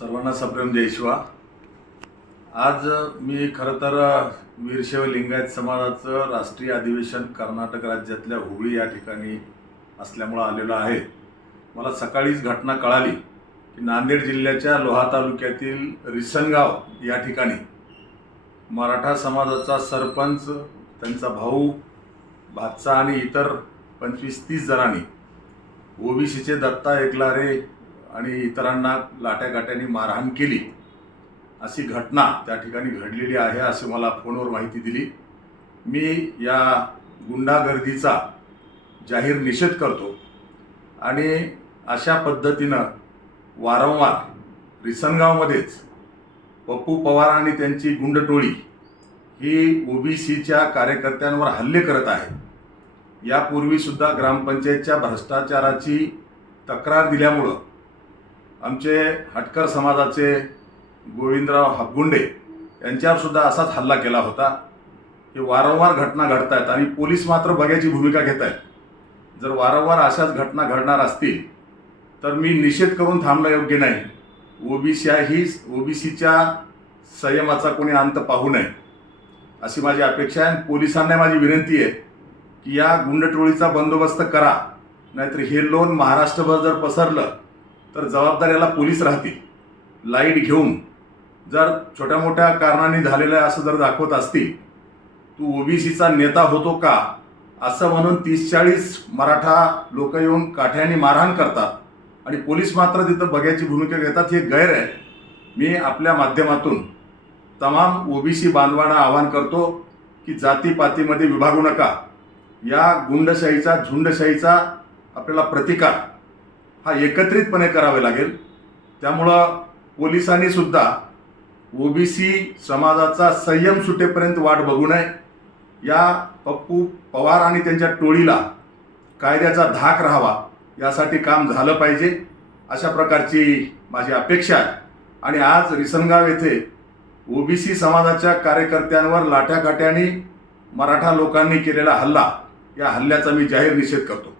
सर्वांना सप्रेम जय शिवा। आज मी खरं तर वीरशैव लिंगायत समाजाचं राष्ट्रीय अधिवेशन कर्नाटक राज्यातल्या हुबळी या ठिकाणी असल्यामुळे आलेलो आहे। मला सकाळीच घटना कळाली की नांदेड जिल्ह्याच्या लोहा तालुक्यातील रिसनगाव या ठिकाणी मराठा समाजाचा सरपंच, त्यांचा भाऊ, भाचा आणि इतर 25-30 जणांनी ओबीसीचे दत्ता एकलारे आणि इतरांना लाट्याकाट्यांनी मारहाण केली अशी घटना त्या ठिकाणी घडलेली आहे असे मला फोनवर माहिती दिली। मी या गुंडागर्दीचा जाहीर निषेध करतो आणि अशा पद्धतीनं वारंवार रिसनगावमध्येच पप्पू पवार आणि त्यांची गुंडटोळी ही ओबीसीच्या कार्यकर्त्यांवर हल्ले करत आहे। यापूर्वी सुद्धा ग्रामपंचायतच्या भ्रष्टाचाराची तक्रार दिल्यामुळं आमचे हटकर समाजाचे गोविंदराव हापगुंडे यांच्यावर सुद्धा असाच हल्ला केला होता। हे वारंवार घटना घडत आहेत आणि पोलीस मात्र बघ्याची भूमिका घेत आहेत। जर वारंवार अशाच घटना घडणार असतील तर मी निषेध करून थांबणं योग्य नाही। ओबीसीच्या संयमाचा कोणी अंत पाहू नये अशी माझी अपेक्षा आहे। पोलिसांना माझी विनंती आहे की या गुंडटोळीचा बंदोबस्त करा, नाहीतर हे लोन महाराष्ट्रभर जर पसरलं तर जबाबदारीला पोलीस राहतील। लाईट घेऊन जर छोट्या मोठ्या कारणांनी झालेलं असं जर दाखवत असतील, तू ओबीसीचा नेता होतो का असं म्हणून 30-40 मराठा लोक येऊन काठ्याने मारहाण करतात आणि पोलीस मात्र तिथं बघ्याची भूमिका घेतात, हे गैर आहे। मी आपल्या माध्यमातून तमाम ओबीसी बांधवांना आवाहन करतो की जातीपातीमध्ये विभागू नका। या गुंडशाहीचा, झुंडशाहीचा आपल्याला प्रतिकार हा एकत्रितपणे करावे लागेल। त्यामुळं पोलिसांनी सुद्धा ओबीसी समाजाचा संयम सुटेपर्यंत वाट बघू नये। या पप्पू पवार आणि त्यांच्या टोळीला कायद्याचा धाक राहावा यासाठी काम झालं पाहिजे अशा प्रकारची माझी अपेक्षा आहे। आणि आज रिसनगाव येथे ओबीसी समाजाच्या कार्यकर्त्यांवर लाठ्याकाठ्याने मराठा लोकांनी केलेला हल्ला, या हल्ल्याचा मी जाहीर निषेध करतो।